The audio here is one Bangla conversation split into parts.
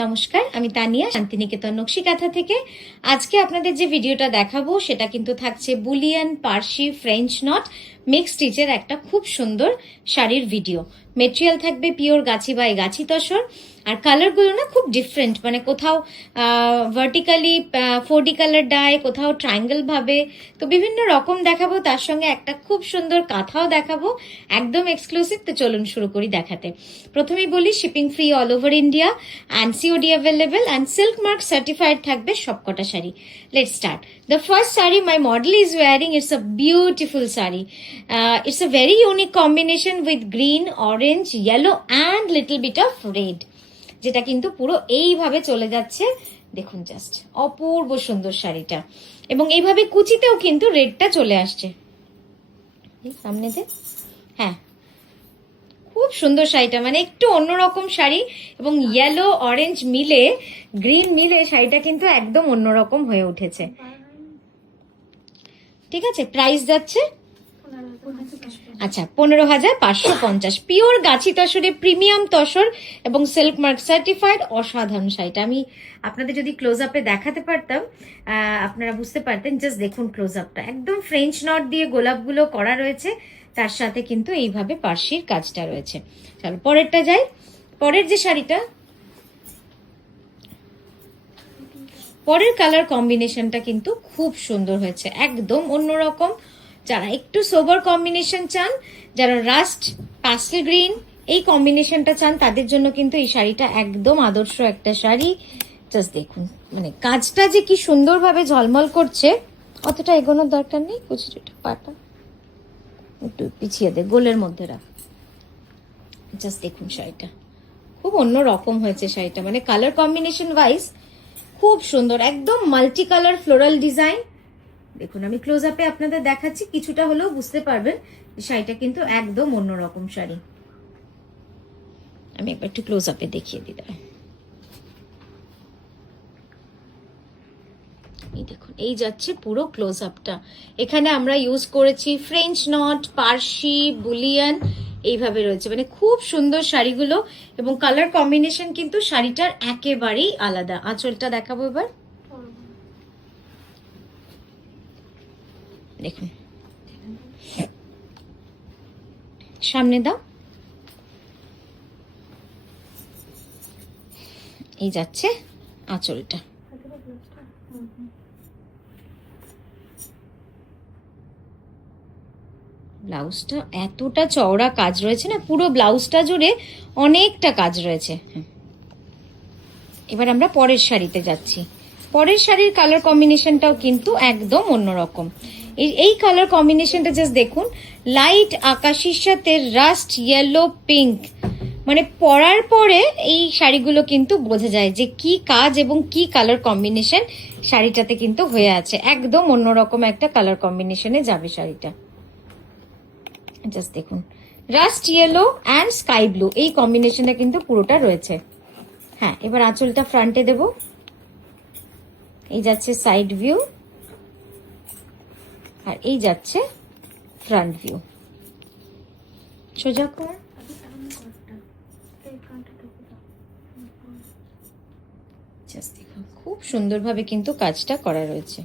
নমস্কার, আমি তানিয়া শান্তিনিকেতন নকশিকাঁথা থেকে। আজকে আপনাদের যে ভিডিওটা দেখাবো সেটা কিন্তু থাকছে bullion, Parsi, French knot mix স্টিচের একটা খুব সুন্দর শাড়ির ভিডিও। মেটেরিয়াল থাকবে পিওর গাছি বাই গাছি তসর, আর কালারগুলো না খুব ডিফারেন্ট, মানে কোথাও ভার্টিক্যালি 4D কালার ডাই, কোথাও ট্রায়াঙ্গেল ভাবে, তো বিভিন্ন রকম দেখাবো। তার সঙ্গে একটা খুব সুন্দর কাঁথাও দেখাবো, একদম এক্সক্লুসিভ। তো চলুন শুরু করি দেখাতে। প্রথমেই বলি shipping free all over India and COD available and silk mark certified থাকবে সবকটা sari. Let's start. The first saree my model is wearing, it's a beautiful saree. It's a very unique combination with green, orange, yellow and little bit of red, যেটা কিন্তু পুরো এইভাবে চলে যাচ্ছে। দেখুন জাস্ট অপূর্ব সুন্দর শাড়িটা, এবং এইভাবে কুচিতেও কিন্তু রেডটা চলে আসছে সামনে দিয়ে। হ্যাঁ, খুব সুন্দর শাড়িটা, মানে একটু অন্যরকম শাড়ি, এবং ইয়েলো অরেঞ্জ মিলে, গ্রিন মিলে শাড়িটা কিন্তু একদম অন্যরকম হয়ে উঠেছে। ঠিক আছে, প্রাইস যাচ্ছে আচ্ছা 15,550। পিওর গাছি তসরে, প্রিমিয়াম তসর এবং সিল্ক মার্ক সার্টিফাইড। অসাধারণ শাড়িটা আমি আপনাদের যদি ক্লোজ আপে দেখাতে পারতাম আপনারা বুঝতে পারতেন। জাস্ট দেখুন ক্লোজ আপটা, একদম ফ্রেঞ্চ নট দিয়ে গোলাপগুলো করা রয়েছে, তার সাথে কিন্তু এইভাবে পার্সির কাজটা রয়েছে। চলো পরেরটা যাই। পরের যে শাড়িটা, পরের কালার কম্বিনেশনটা কিন্তু খুব সুন্দর হয়েছে, একদম অন্যরকম। যারা একটু সোবার কম্বিনেশন চান, যারা রাস্ট, পাস্টেল গ্রিন এই কম্বিনেশনটা চান, তাদের জন্য কিন্তু এই শাড়িটা একদম আদর্শ একটা শাড়ি। জাস্ট দেখুন, মানে কাজটা যে কি সুন্দরভাবে ঝলমল করছে। অতটা এগোনোর দরকার নেই, কুচিটা পাটা একটু পিছিয়ে দে, গোলের মধ্যে রাখ। জাস্ট দেখুন শাড়িটা খুব অন্য রকম হয়েছে শাড়িটা, মানে কালার কম্বিনেশন ওয়াইজ খুব সুন্দর, একদম মাল্টি কালার ফ্লোরাল ডিজাইন। দেখুন আমি ক্লোজ আপে আপনাদের দেখাচ্ছি, কিছুটা হলেও বুঝতে পারবেন শাড়িটা কিন্তু একদম অন্যরকম শাড়ি। আমি একবার একটু ক্লোজ আপে দেখিয়ে দিই। এই দেখুন, এই যাচ্ছে পুরো ক্লোজ আপটা। এখানে আমরা ইউজ করেছি ফ্রেঞ্চ নট, পার্সি, বুলিয়ান, এইভাবে রয়েছে, মানে খুব সুন্দর শাড়িগুলো, এবং কালার কম্বিনেশন কিন্তু শাড়িটার একেবারেই আলাদা। আঁচলটা দেখাবো এবার, দেখুন সামনে দাও। এই যাচ্ছে আঁচলটা, ব্লাউজটা এতটা চওড়া কাজ রয়েছে না, পুরো ব্লাউজটা জুড়ে অনেকটা কাজ রয়েছে। এবার আমরা পরের শাড়িতে যাচ্ছি। পরের শাড়ির কালার কম্বিনেশনটাও কিন্তু একদম অন্যরকম। এই কালার কম্বিনেশনটা জাস্ট দেখুন, লাইট আকাশির সাথে রাস্ট ইয়েলো পিঙ্ক, মানে পরার পরে এই শাড়িগুলো কিন্তু বোঝা যায় যে কি কাজ এবং কি কালার কম্বিনেশন শাড়িটাতে কিন্তু হয়ে আছে। একদম অন্যরকম একটা কালার কম্বিনেশনে যাবে শাড়িটা। জাস্ট দেখুন, rust yellow and sky blue এই কম্বিনেশনটা কিন্তু পুরোটা রয়েছে। হ্যাঁ, এবার আঁচলটা ফ্রন্টে দেব। এই যাচ্ছে সাইড ভিউ, আর এই যাচ্ছে ফ্রন্ট ভিউ। সোজা কর। জাস্ট দেখুন, খুব সুন্দরভাবে কিন্তু কাজটা করা রয়েছে।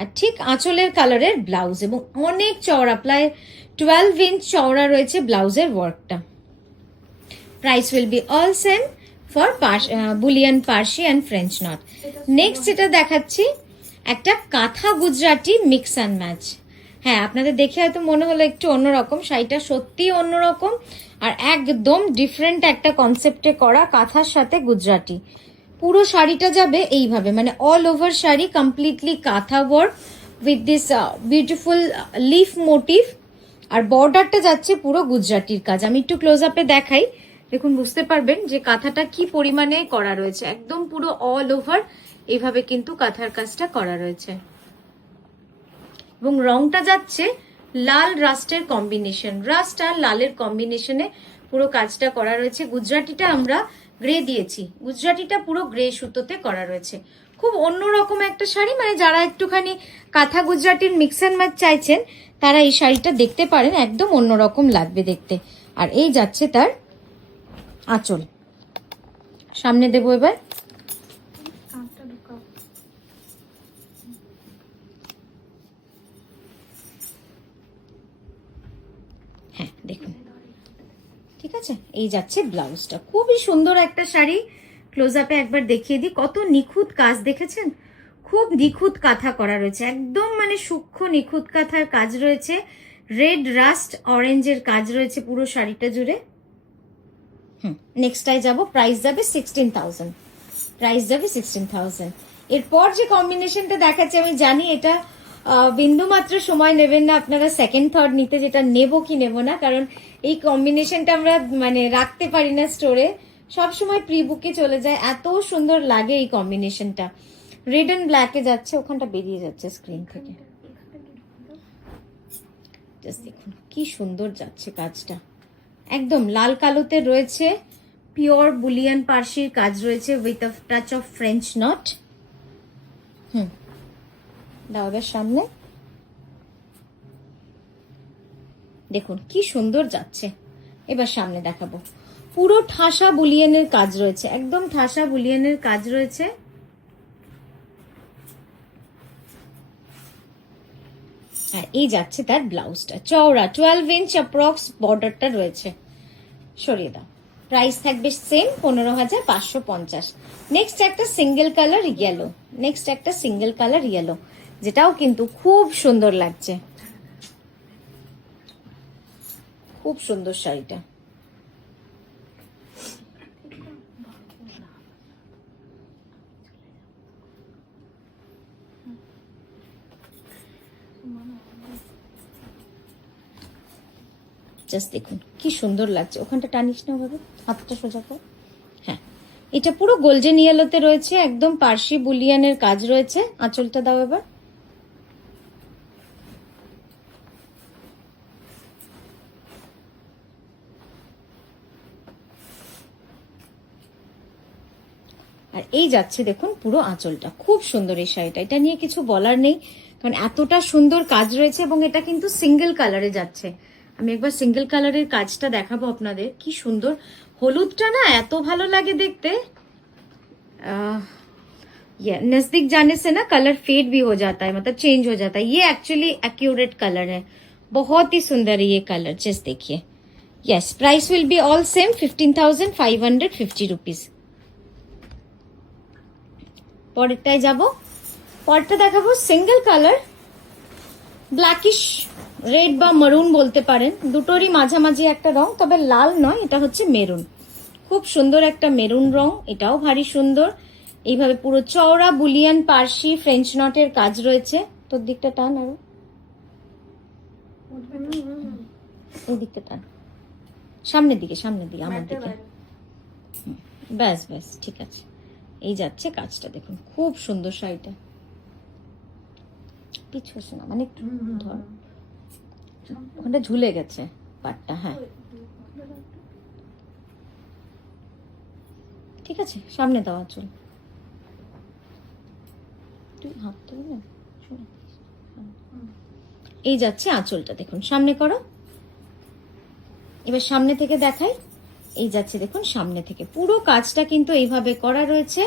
আর ঠিক আঁচলের কালারের ব্লাউজ, এবং অনেক চওড়া, প্রায় 12 ইঞ্চ চওড়া রয়েছে ব্লাউজের ওয়ার্কটা। Price will be all same for bullion, Parsi and French knot. Next যেটা দেখাচ্ছি, একটা কাঁথা গুজরাটি মিক্স অ্যান্ড ম্যাচ। হ্যাঁ, আপনাদের দেখে হয়তো মনে হলো একটু অন্যরকম, শাড়িটা সত্যিই অন্যরকম, আর একদম ডিফারেন্ট একটা কনসেপ্টে করা, কাঁথার সাথে গুজরাটি। পুরো শাড়িটা যাবে এইভাবে, মানে all over sari completely kantha work with this beautiful leaf motif, আর বর্ডারটা যাচ্ছে পুরো গুজরাটির কাজ। আমি একটু ক্লোজ আপে দেখাই, দেখুন বুঝতে পারবেন যে কাঁথাটা কি পরিমাণে করা রয়েছে। একদম পুরো অল ওভার এইভাবে কিন্তু কাঁথার কাজটা করা রয়েছে, এবং রংটা যাচ্ছে লাল রাস্টের কম্বিনেশন, রাস্ট আর লালের কম্বিনেশনে পুরো কাজটা করা রয়েছে। গুজরাটিটা আমরা গ্রে দিয়েছি, গুজরাটিটা পুরো গ্রে সুতোতে করা রয়েছে। খুব অন্যরকম একটা শাড়ি, মানে যারা একটুখানি কাঁথা গুজরাটির মিক্স অ্যান্ড ম্যাচ চাইছেন তারা এই শাড়িটা দেখতে পারেন, একদম অন্যরকম লাগবে দেখতে। আর এই যাচ্ছে তার আঁচল, সামনে দেবো এবার। হ্যাঁ দেখুন, ঠিক আছে। এই যাচ্ছে ব্লাউজটা, খুবই সুন্দর একটা শাড়ি। ক্লোজ আপে একবার দেখিয়ে দিই, কত নিখুঁত কাজ দেখেছেন, খুব নিখুঁত কাঁথা করা রয়েছে, একদম মানে সূক্ষ্ম নিখুঁত কাঁথার কাজ রয়েছে। রেড রাস্ট অরেঞ্জের কাজ রয়েছে পুরো শাড়িটা জুড়ে। নেক্সটটায় যাব, প্রাইস যাবে 16,000, প্রাইস যাবে 16,000। এরপর যে কম্বিনেশনটা দেখাচ্ছে, আমি জানি এটা বিন্দু মাত্র সময় নেবেন না আপনারা সেকেন্ড থার্ড নিতে, যেটা নেব কি নেব না, কারণ এই কম্বিনেশনটা আমরা মানে রাখতে পারি না স্টোরে, সব সময় প্রি বুকে চলে যায়, এত সুন্দর লাগে এই কম্বিনেশনটা। রেড এন্ড ব্ল্যাকে যাচ্ছে, ওখানটা বেরিয়ে যাচ্ছে স্ক্রিন থেকে। জাস্ট দেখুন কি সুন্দর যাচ্ছে কাজটা, একদম লাল কালোতে রয়েছে, পিওর বুলিয়ান পার্সির কাজ রয়েছে with a touch of French not. দাও এবার সামনে, দেখুন কি সুন্দর যাচ্ছে। এবার সামনে দেখাবো, পুরো ঠাসা বুলিয়ানের কাজ রয়েছে, একদম ঠাসা বুলিয়ানের কাজ রয়েছে। আর এই যাচ্ছে তার ব্লাউজটা, চওড়া 12 ইঞ্চ অ্যাপ্রক্স বর্ডারটা রয়েছে। সরিয়ে দাও। প্রাইস থাকবে সেম 15,550। নেক্সট একটা সিঙ্গেল কালার ইয়েলো, নেক্সট একটা সিঙ্গেল কালার ইয়েলো, যেটাও কিন্তু খুব সুন্দর লাগছে, খুব সুন্দর শাড়িটা। জাস্ট দেখুন কি সুন্দর লাগছে, ওখানটা টানিস না ভাবে, হাতটা সোজা কর। হ্যাঁ, এটা পুরো গোল্ডেন ইয়েলোতে রয়েছে, একদম পার্সি বুলিয়ানের কাজ রয়েছে। আঁচলটা দাও এবার। আর এই যাচ্ছে দেখুন পুরো আঁচলটা, খুব সুন্দর এই শাড়িটা, এটা নিয়ে কিছু বলার নেই, কারণ এতটা সুন্দর কাজ রয়েছে, এবং এটা কিন্তু সিঙ্গেল কালারে যাচ্ছে। আমি একবার সিঙ্গেল কালারের কাজটা দেখাবো আপনাদের, কি সুন্দর। হলুদটা না এত ভালো লাগে দেখতে, नजदीक जाने से ना कलर फेड भी हो जाता है, मतलब चेंज हो जाता है। ये एक्चुअली एक्यूरेट कलर है, बहुत ही सुंदर है ये कलर, जस्ट देखिए। Yes, price will be all same 15,550 rupees. পরেরটায় যাব, পরেরটা দেখাবো সিঙ্গেল কালার, ব্ল্যাকিশ রেড বা মারুন বলতে পারেন, দুটোরই মাঝামাঝি একটা রং, তবে লাল নয়, এটা হচ্ছে মেরুন, খুব সুন্দর একটা মেরুন রং, এটাও ভারী সুন্দর। এইভাবে পুরো চওড়া বুলিয়ান পার্সি ফ্রেঞ্চ নটের কাজ রয়েছে। তোর দিকটা টান, আরো এই দিকটা টান, সামনের দিকে, সামনের দিকে, আমার দিকে, ব্যাস ব্যাস, ঠিক আছে। এই যাচ্ছে কাজটা, দেখুন খুব সুন্দর শাড়িটা। পিছু না মানে একটু ধর, ওখানটা ঝুলে গেছে পাটটা। হ্যাঁ ঠিক আছে, সামনে দাও আঁচল, তুই হাত ধরে না। এই যাচ্ছে আঁচলটা, দেখুন সামনে করো, এবার সামনে থেকে দেখাই। এই যাচ্ছে দেখুন সামনে থেকে, পুরো কাজটা কিন্তু এইভাবে করা রয়েছে,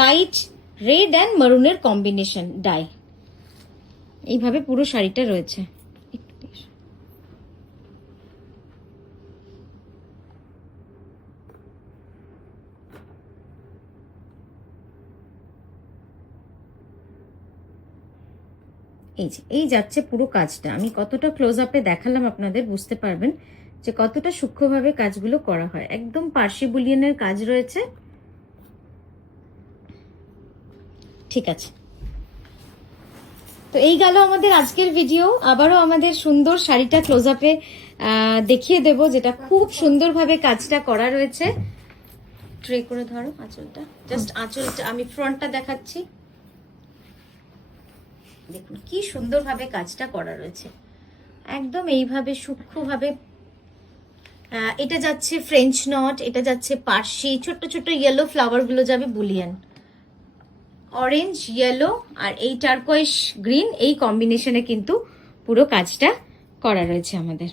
light red and মারুনের combination die, এইভাবে পুরো শাড়িটা রয়েছে। এই যাচ্ছে পুরো কাজটা, আমি কতটা ক্লোজ আপে দেখালাম আপনাদের বুঝতে পারবেন যে কতটা সূক্ষ্মভাবে কাজগুলো করা হয়, একদম পার্সি বুলিয়ানের কাজ রয়েছে। ঠিক আছে, তো এই গেল আমাদের আজকের ভিডিও। আবারও আমাদের সুন্দর শাড়িটা ক্লোজ আপে দেখিয়ে দেব, যেটা খুব সুন্দরভাবে কাজটা করা রয়েছে। ট্রে করে ধরো আঁচলটা, জাস্ট আঁচলটা আমি ফ্রন্টটা দেখাচ্ছি, দেখুন কি সুন্দরভাবে কাজটা করা রয়েছে, একদম এইভাবে সূক্ষ্মভাবে। এটা যাচ্ছে ফ্রেঞ্চ নট, এটা যাচ্ছে পার্সি, ছোট্ট ছোট্ট ইয়েলো ফ্লাওয়ার গুলো যাবে বুলিয়ান, অরেঞ্জ ইয়েলো আর এই টারকোয়েস গ্রিন, এই কম্বিনেশনে কিন্তু পুরো কাজটা করা রয়েছে আমাদের।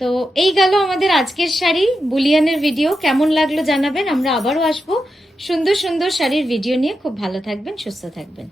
তো তো এই গেল আমাদের আজকের শাড়ি বুলিয়ানের ভিডিও। কেমন লাগলো জানাবেন। আমরা আবারও আসবো সুন্দর সুন্দর শাড়ির ভিডিও নিয়ে। খুব ভালো থাকবেন, সুস্থ থাকবেন।